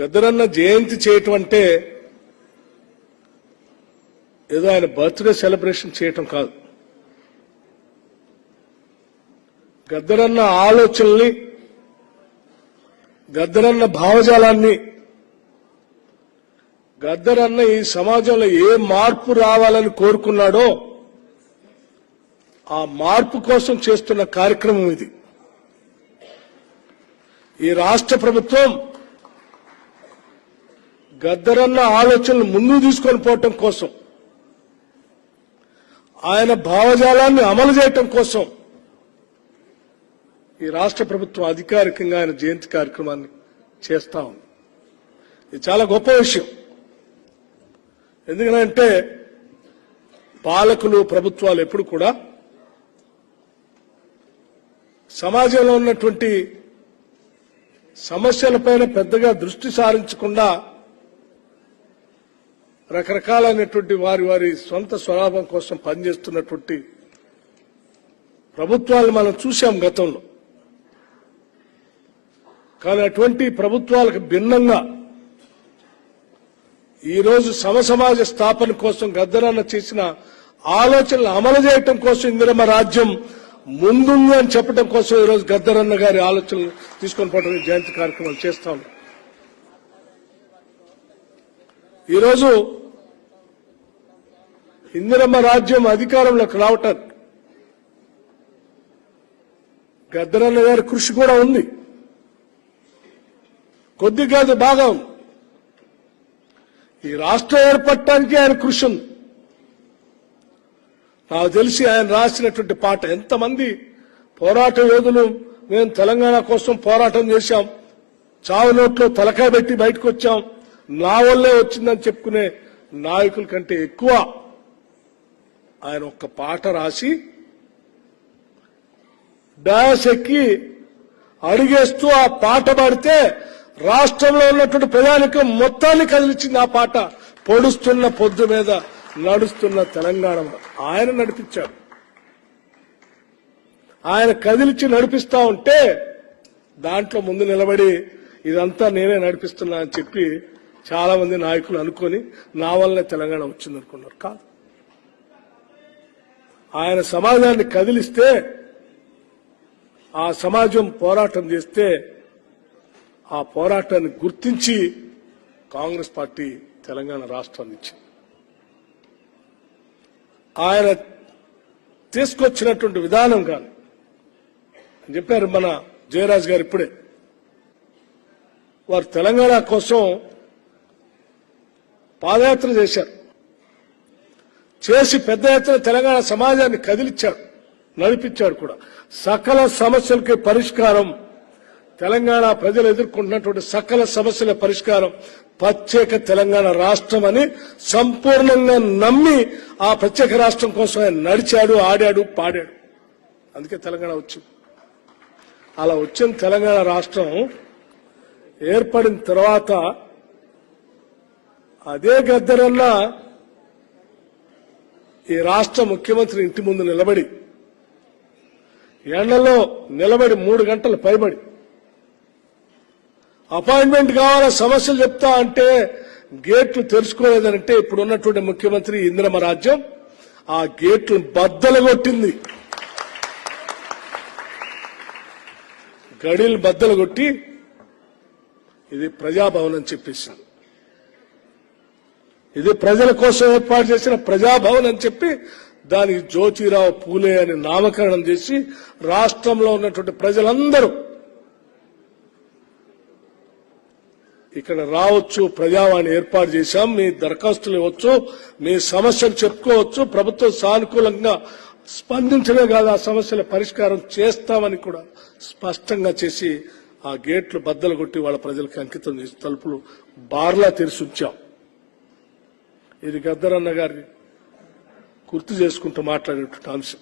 గద్దరన్న జయంతి చేయటం అంటే ఏదో ఆయన బర్త్డే సెలబ్రేషన్ చేయటం కాదు. గద్దరన్న ఆలోచనల్ని గద్దరన్న భావజాలాన్ని గద్దరన్న ఈ సమాజంలో ఏ మార్పు రావాలని కోరుకున్నాడో ఆ మార్పు కోసం చేస్తున్న కార్యక్రమం ఇది. ఈ రాష్ట్ర ప్రభుత్వం గద్దరన్న ఆలోచనలు ముందుకు తీసుకొని పోవటం కోసం ఆయన భావజాలాన్ని అమలు చేయటం కోసం ఈ రాష్ట్ర ప్రభుత్వం అధికారికంగా ఆయన జయంతి కార్యక్రమాన్ని చేస్తా ఉంది. ఇది చాలా గొప్ప విషయం. ఎందుకంటే పాలకులు ప్రభుత్వాలు ఎప్పుడు కూడా సమాజంలో ఉన్నటువంటి సమస్యలపైన పెద్దగా దృష్టి సారించకుండా రకరకాలైనటువంటి వారి వారి సొంత స్వలాభం కోసం పనిచేస్తున్నటువంటి ప్రభుత్వాలు మనం చూశాం గతంలో. కానీ అటువంటి ప్రభుత్వాలకు భిన్నంగా ఈరోజు సమసమాజ స్థాపన కోసం గద్దరన్న చేసిన ఆలోచనలు అమలు చేయటం కోసం ఇందిరమ్మ రాజ్యం ముందుంది అని చెప్పడం కోసం ఈరోజు గద్దరన్న గారి ఆలోచనలు తీసుకొని పోవడం జయంతి కార్యక్రమాలు చేస్తా ఈరోజు ఇందిరమ్మ రాజ్యం అధికారంలోకి రావటం. గద్దరన్న గారి కృషి కూడా ఉంది. కొద్ది కాదు భాగం. ఈ రాష్ట్రం ఏర్పడటానికి ఆయన కృషి ఉంది. నాకు తెలిసి ఆయన రాసినటువంటి పాట ఎంతమంది పోరాట యోధులు మేము తెలంగాణ కోసం పోరాటం చేశాం. చావు నోట్లో తలకాయ పెట్టి బయటకు వచ్చాం. నా వల్లే వచ్చిందని చెప్పుకునే నాయకుల కంటే ఎక్కువ ఆయన ఒక్క పాట రాసి డాస్ ఎక్కి అడిగేస్తూ ఆ పాట పాడితే రాష్ట్రంలో ఉన్నటువంటి ప్రజానికం మొత్తాన్ని కదిలించింది ఆ పాట. పొడుస్తున్న పొద్దు మీద నడుస్తున్న తెలంగాణ ఆయన నడిపించాడు. ఆయన కదిలిచ్చి నడిపిస్తా ఉంటే దాంట్లో ముందు నిలబడి ఇదంతా నేనే నడిపిస్తున్నా అని చెప్పి చాలా మంది నాయకులు అనుకొని నా వల్లనే తెలంగాణ వచ్చింది అనుకున్నారు. కాదు. ఆయన సమాజాన్ని కదిలిస్తే ఆ సమాజం పోరాటం చేస్తే ఆ పోరాటాన్ని గుర్తించి కాంగ్రెస్ పార్టీ తెలంగాణ రాష్ట్రాన్ని ఇచ్చింది. ఆయన తీసుకొచ్చినటువంటి విధానం కానీ అని చెప్పారు మన జయరాజ్ గారు ఇప్పుడే వారు తెలంగాణ కోసం పాదయాత్ర చేశారు. చేసి పెద్ద ఎత్తున తెలంగాణ సమాజాన్ని కదిలిచ్చాడు నడిపించాడు కూడా. సకల సమస్యలకి పరిష్కారం తెలంగాణ ప్రజలు ఎదుర్కొంటున్నటువంటి సకల సమస్యల పరిష్కారం ప్రత్యేక తెలంగాణ రాష్ట్రం అని సంపూర్ణంగా నమ్మి ఆ ప్రత్యేక రాష్ట్రం కోసం ఆయన నడిచాడు ఆడాడు పాడాడు. అందుకే తెలంగాణ వచ్చింది. అలా వచ్చిన తెలంగాణ రాష్ట్రం ఏర్పడిన తర్వాత అదే గద్దరన్న ఈ రాష్ట్ర ముఖ్యమంత్రి ఇంటి ముందు నిలబడి ఎండలో నిలబడి మూడు గంటలు పైబడి. అపాయింట్మెంట్ కావాలా సమస్యలు చెప్తా అంటే గేట్లు తెరుచుకోలేదనంటే ఇప్పుడున్నటువంటి ముఖ్యమంత్రి ఇంద్రమ రాజ్యం ఆ గేట్లు బద్దలు కొట్టింది. గడిలు బద్దలు కొట్టి ఇది ప్రజాభవన్ అని చెప్పేసింది. ఇది ప్రజల కోసం ఏర్పాటు చేసిన ప్రజాభవన్ అని చెప్పి దానికి జ్యోతిరావు పూలే అని నామకరణం చేసి రాష్ట్రంలో ఉన్నటువంటి ప్రజలందరూ ఇక్కడ రావచ్చు ప్రజావాణి ఏర్పాటు చేశాం మీ దరఖాస్తులు ఇవ్వచ్చు మీ సమస్యలు చెప్పుకోవచ్చు ప్రభుత్వం సానుకూలంగా స్పందించడమే కాదు ఆ సమస్యల పరిష్కారం చేస్తామని కూడా స్పష్టంగా చేసి ఆ గేట్లు బద్దలు కొట్టి వాళ్ళ ప్రజలకు అంకితం చేసి తలుపులు బార్లా తెరిచి ఉంచాం. ఇది గద్దరన్న గారిని గుర్తు చేసుకుంటూ మాట్లాడేటువంటి అంశం.